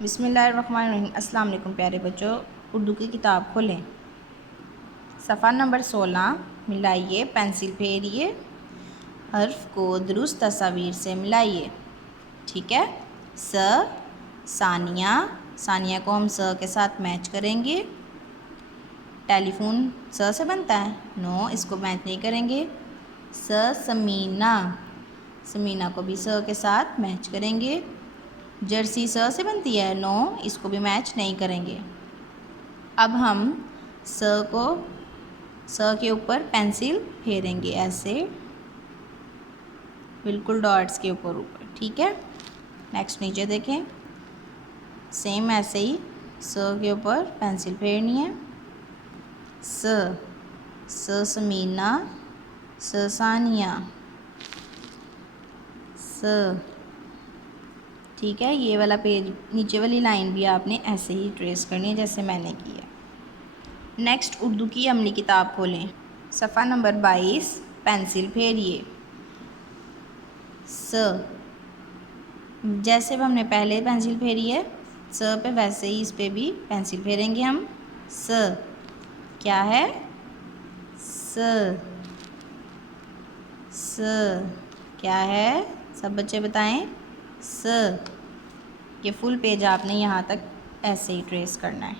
बिस्मिल्लाहिर्रहमानिर्रहीम। अस्सलाम वालेकुम प्यारे बच्चों, उर्दू की किताब खोलें। सफ़ा नंबर 16। मिलाइए, पेंसिल फेरिए, हर्फ को दुरुस्त तस्वीर से मिलाइए। ठीक है। सानिया, सानिया को हम स के साथ मैच करेंगे। टेलीफोन स से बनता है, नो, इसको मैच नहीं करेंगे। समीना, समीना को भी स के साथ मैच करेंगे। जर्सी स से बनती है, नो, इसको भी मैच नहीं करेंगे। अब हम स के ऊपर पेंसिल फेरेंगे ऐसे, बिल्कुल डॉट्स के ऊपर ऊपर। ठीक है। नेक्स्ट नीचे देखें, सेम ऐसे ही स के ऊपर पेंसिल फेरनी है। समीना, सानिया, ठीक है। ये वाला पेज, नीचे वाली लाइन भी आपने ऐसे ही ट्रेस करनी है जैसे मैंने किया। नेक्स्ट उर्दू की अमली किताब खोलें। सफ़ा नंबर 22। पेंसिल फेरिए। जैसे हमने पहले पेंसिल फेरी है स पे, वैसे ही इस पे भी पेंसिल फेरेंगे हम। क्या है? क्या है? सब बच्चे बताएं। ये फुल पेज आपने यहाँ तक ऐसे ही ट्रेस करना है।